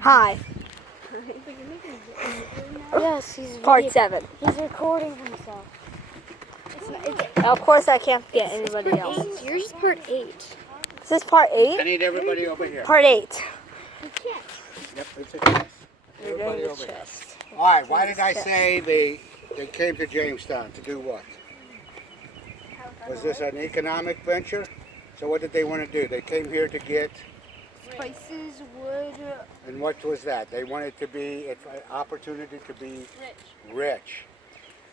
Hi. Yes, Part 7. He's recording himself. Of course I can't get anybody else. Yours is part 8. Is this part I 8? need everybody over here. Part 8. Yep, it's a chest. Everybody over here. All right, why did I say they came to Jamestown to do what? Was this an economic venture? So what did they want to do? They came here to get, Spices, wood, and what was that? They wanted to be, an opportunity to be rich.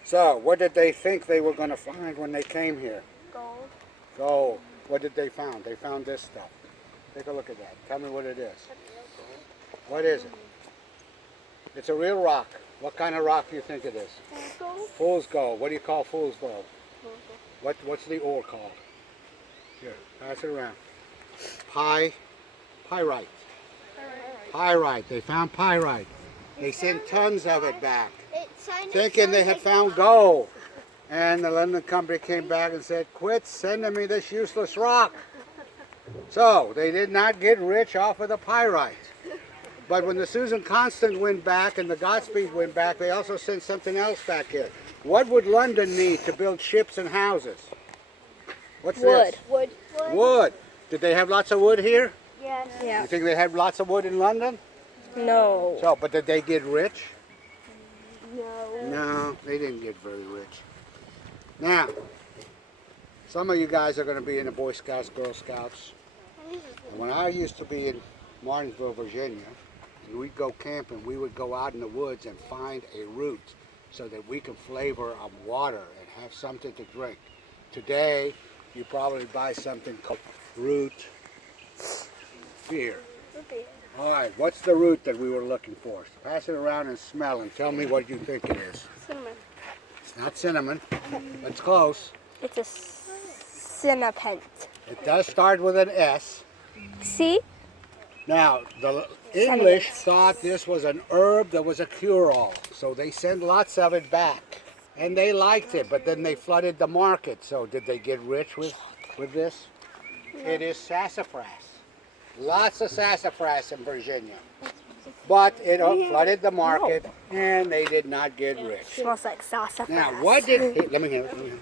So what did they think they were going to find when they came here? gold. Gold. What did they found? They found this stuff. Take a look at that. Tell me what it is. What is it? It's a real rock. What kind of rock do you think it is? Gold? Fool's gold. What do you call fool's gold? What's the ore called? Here, pass it around. Pyrite. Pyrite. They found pyrite. They sent tons of it back, thinking they had found gold. And the London company came back and said, quit sending me this useless rock. So they did not get rich off of the pyrite. But when the Susan Constant went back and the Godspeed went back, they also sent something else back here. What would London need to build ships and houses? What's this? Wood. Wood. Did they have lots of wood here? Yes. Yeah. You think they had lots of wood in London? No. So, but did they get rich? No. No, they didn't get very rich. Now, some of you guys are going to be in the Boy Scouts, Girl Scouts. And when I used to be in Martinsville, Virginia, and we'd go camping, we would go out in the woods and find a root so that we can flavor our water and have something to drink. Today, you probably buy something called root beer. All right, what's the root that we were looking for? Pass it around and smell and tell me what you think it is. Cinnamon. It's not cinnamon, but it's close. It's a cinnapent. It does start with an S. See? Now, the English thought this was an herb that was a cure-all, so they sent lots of it back. And they liked it, but then they flooded the market. So did they get rich with this? It is sassafras. Lots of sassafras in Virginia. But it flooded the market, and they did not get rich. Smells like sassafras. Now, what did... Hey, let me hear it.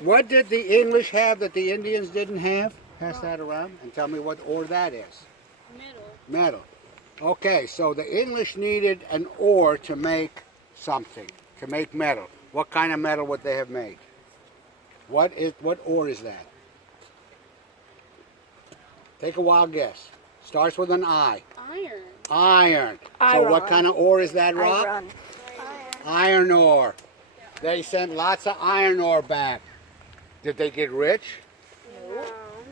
What did the English have that the Indians didn't have? Pass that around and tell me what ore that is. Metal. Okay, so the English needed an ore to make something, to make metal. What kind of metal would they have made? What ore is that? Take a wild guess. Starts with an I. Iron. So what kind of ore is that rock? Iron. Iron ore. They sent lots of iron ore back. Did they get rich?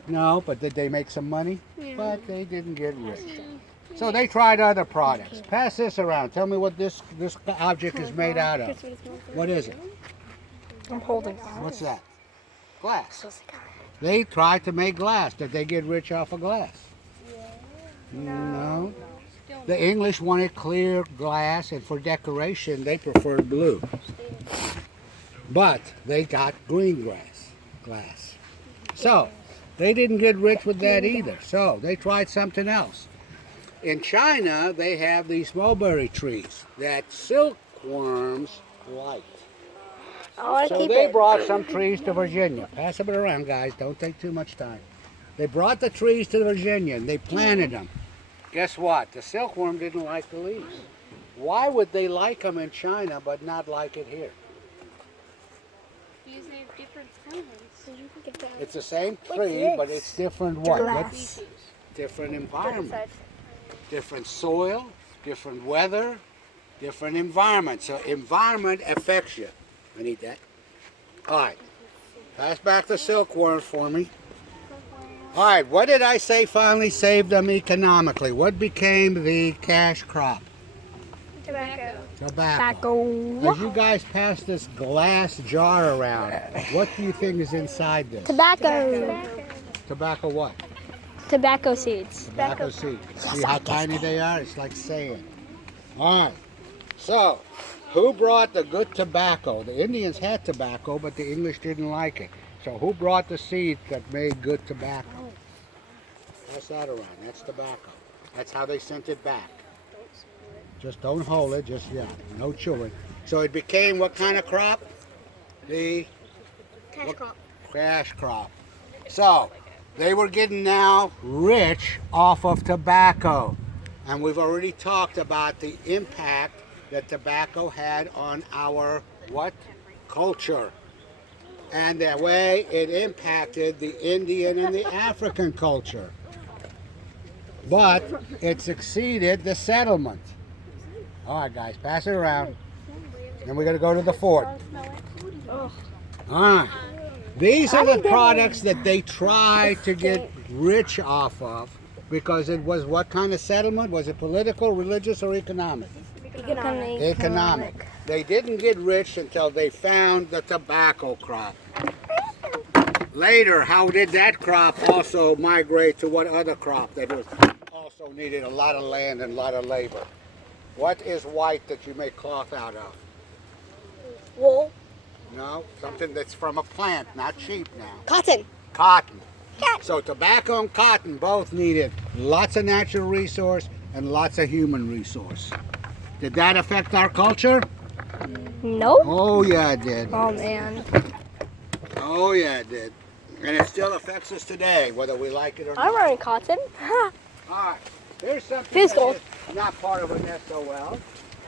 No, but did they make some money? But they didn't get rich. So they tried other products. Pass this around. Tell me what this object is made out of. What is it? I'm holding. What's that? Glass. They tried to make glass. Did they get rich off of glass? No. The English wanted clear glass, and for decoration, they preferred blue. But they got green glass. So they didn't get rich with that either. So they tried something else. In China, they have these mulberry trees that silkworms like. So they brought some trees to Virginia. Pass them around, guys. Don't take too much time. They brought the trees to Virginia and they planted them. Guess what? The silkworm didn't like the leaves. Why would they like them in China but not like it here? Because they have different plants. It's the same tree, but it's different what? Glass. Different environment. Different soil, different weather, different environment. So environment affects you. I need that. All right. Pass back the silkworms for me. All right. What did I say finally saved them economically? What became the cash crop? Tobacco. As you guys pass this glass jar around, what do you think is inside this? Tobacco. Tobacco what? Tobacco seeds. Tobacco seeds. See how tiny they are? It's like sand. All right. So, who brought the good tobacco? The Indians had tobacco, but the English didn't like it. So who brought the seeds that made good tobacco? Pass that around. That's tobacco. That's how they sent it back. Just don't hold it, just, yeah, no chewing. So it became what kind of crop? The Cash crop. cash crop. So they were getting now rich off of tobacco. And we've already talked about the impact that tobacco had on our what? Culture. And the way it impacted the Indian and the African culture. But it succeeded the settlement. All right, guys, pass it around. And we're going to go to the fort. All right. These are the products that they tried to get rich off of because it was what kind of settlement? Was it political, religious, or economic? Economic. They didn't get rich until they found the tobacco crop. Later, how did that crop also migrate to what other crop that was also needed a lot of land and a lot of labor? What is white that you make cloth out of? Wool. No, something that's from a plant, not sheep now. Cotton. Cotton. So tobacco and cotton both needed lots of natural resource and lots of human resource. Did that affect our culture? No. Oh yeah, it did. Oh man. Oh yeah, it did. And it still affects us today, whether we like it or I'm not. wearing cotton. All right, here's something Physical. that's not part of an SOL.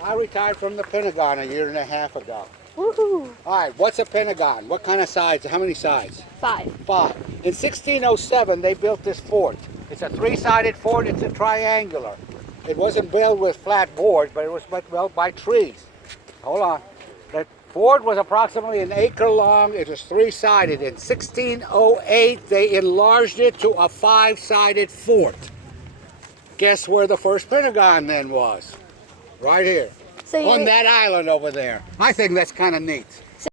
I retired from the Pentagon a year and a half ago. Woohoo. All right, what's a Pentagon? What kind of sides? How many sides? 5. 5. In 1607, they built this fort. It's a 3-sided fort. It's a triangular. It wasn't built with flat boards, but it was built by trees. Hold on. The fort was approximately an acre long. It was 3-sided. In 1608, they enlarged it to a 5-sided fort. Guess where the first Pentagon then was? Right here. So On that island over there. I think that's kind of neat.